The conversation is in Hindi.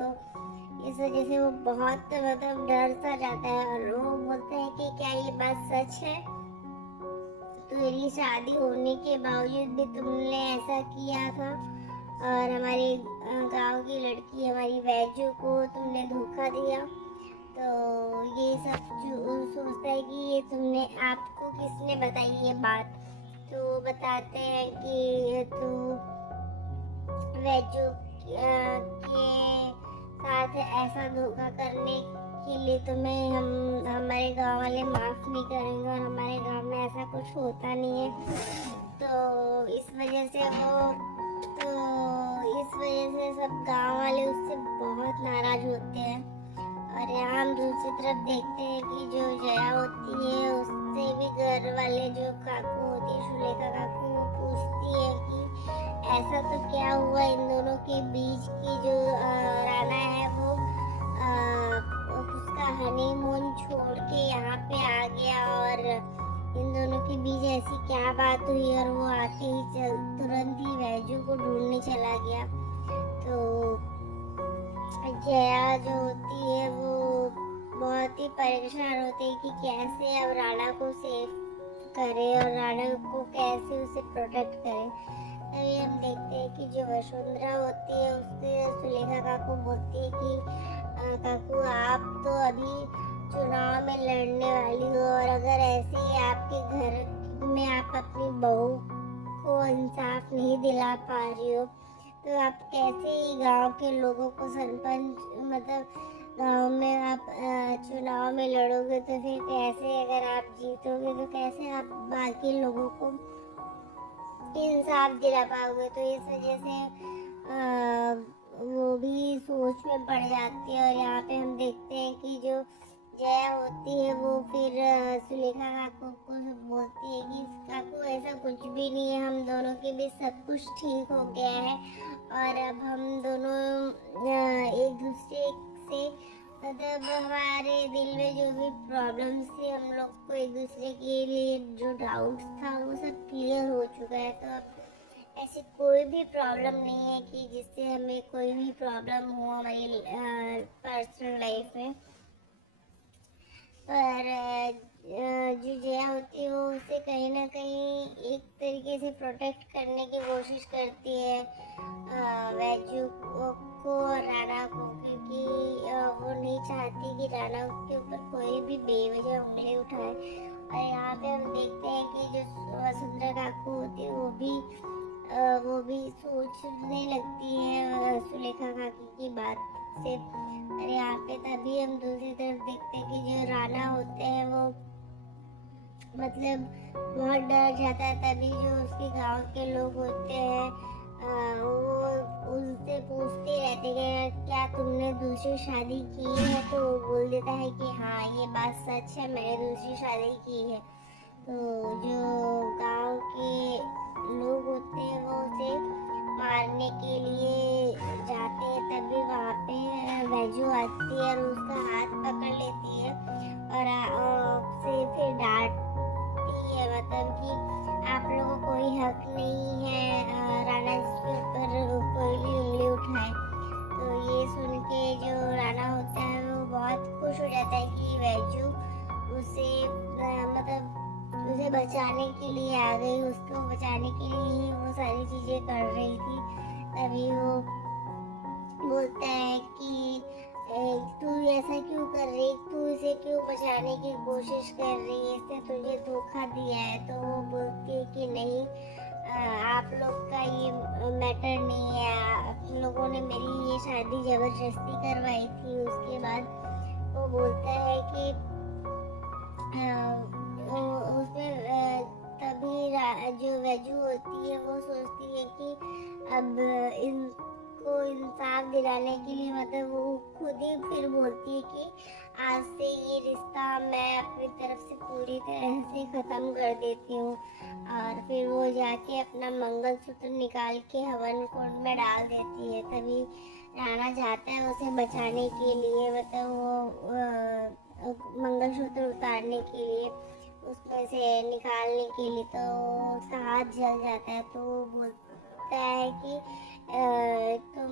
तो इस वजह से वो बहुत मतलब डर सा जाता है और वो बोलता है कि क्या ये बात सच है? तेरी शादी होने के बावजूद भी तुमने ऐसा किया था और हमारे गांव की लड़की हमारी वैजू को तुमने धोखा दिया। तो ये सब जो सोचता है कि ये तुमने आपको किसने बताई ये बात। तो बताते हैं कि तू वैजू के साथ ऐसा धोखा करने के लिए तुम्हें हम हमारे गांव वाले माफ नहीं करेंगे और हमारे गांव में ऐसा कुछ होता नहीं है। तो इस वजह से सब गांव वाले उससे बहुत नाराज होते हैं। और यहाँ हम दूसरी तरफ देखते हैं कि जो जया होती है उससे भी घर वाले जो काकू होती है सुलेखा काकू, वो पूछती है कि ऐसा तो क्या हुआ इन दोनों के बीच की जो राणा है वो उसका हनीमून छोड़ के यहाँ पे आ गया और इन दोनों के बीच ऐसी क्या बात हुई और वो आके ही तुरंत ही वैजू को ढूंढने चला गया। तो जया जो होती है वो बहुत ही परेशान होती है कि कैसे अब राणा को सेव करे और राणा को कैसे उसे प्रोटेक्ट करे। तभी हम देखते हैं कि जो वसुंधरा होती है उससे सुलेखा काकू बोलती है कि काकू आप तो अभी चुनाव में लड़ने वाली हो और अगर ऐसे ही आपके घर में आप अपनी बहू को इंसाफ नहीं दिला पा रही हो तो आप कैसे ही गांव के लोगों को सरपंच मतलब गांव में आप चुनाव में लड़ोगे तो फिर कैसे अगर आप जीतोगे तो कैसे आप बाकी लोगों को इंसाफ दिला पाओगे। तो इस वजह से वो भी सोच में पड़ जाती है और यहाँ पे हम देखते हैं कि जो जया होती है वो फिर सुलेखा काकू को बोलती है कि काकू ऐसा कुछ भी नहीं है, हम दोनों के बीच सब कुछ ठीक हो गया है और अब हम दोनों एक दूसरे से मतलब हमारे दिल में जो भी प्रॉब्लम्स थी हम लोग को एक दूसरे के लिए जो डाउट्स था वो सब क्लियर हो चुका है। तो अब ऐसी कोई भी प्रॉब्लम नहीं है कि जिससे हमें कोई भी प्रॉब्लम हो हमारी पर्सनल लाइफ में। पर जो जया होती है वो उसे कहीं ना कहीं एक तरीके से प्रोटेक्ट करने की कोशिश करती है वैजू को और राणा को, क्योंकि वो नहीं चाहती कि राणा के ऊपर कोई भी बेवजह उंगली उठाए। और यहाँ पे हम देखते हैं कि जो वसुंधरा काकू होती है वो भी सोचने लगती है सुलेखा काकी की बात से। और यहाँ पे तभी हम दूसरी तरफ देखते हैं कि जो राणा होते हैं वो मतलब बहुत डर जाता है। तभी जो उसके गांव के लोग होते हैं वो उससे पूछते रहते हैं क्या तुमने दूसरी शादी की है। तो वो बोल देता है कि हाँ ये बात सच है, मैंने दूसरी शादी की है। तो जो गांव के लोग होते हैं वो उसे मारने के लिए जाते हैं। तभी वहाँ पे वैजू आती है और उसका हाथ पकड़ लेती है और उसे फिर डांटती है मतलब कि आप लोगों को कोई हक नहीं है राणा जी के ऊपर कोई भी उंगली उठाए। तो ये सुन के जो राणा होता है वो बहुत खुश हो जाता है कि वैजू उसे मतलब उसे बचाने के लिए आ गई, उसको बचाने के लिए ही वो सारी चीजें कर रही थी। तभी वो बोलता है कि तू ऐसा क्यों कर रही, तू इसे क्यों बचाने की कोशिश कर रही है, इसने तुझे धोखा दिया है। तो वो बोलती है कि नहीं आप लोग का ये मैटर नहीं है, आप लोगों ने मेरी ये शादी जबरदस्ती करवाई थी। उसके बाद वो बोलता है कि उसमें तभी जो वैजू होती है वो सोचती है कि अब इनको इंसाफ दिलाने के लिए मतलब वो खुद ही फिर बोलती है कि आज से ये रिश्ता मैं अपनी तरफ से पूरी तरह से ख़त्म कर देती हूँ। और फिर वो जाके अपना मंगलसूत्र निकाल के हवन कुंड में डाल देती है। तभी राणा जाता है उसे बचाने के लिए, मतलब वो मंगलसूत्र उतारने के लिए उसमें से निकालने के लिए। तो उसका हाथ जल जाता है। तो वो बोलता है कि तुम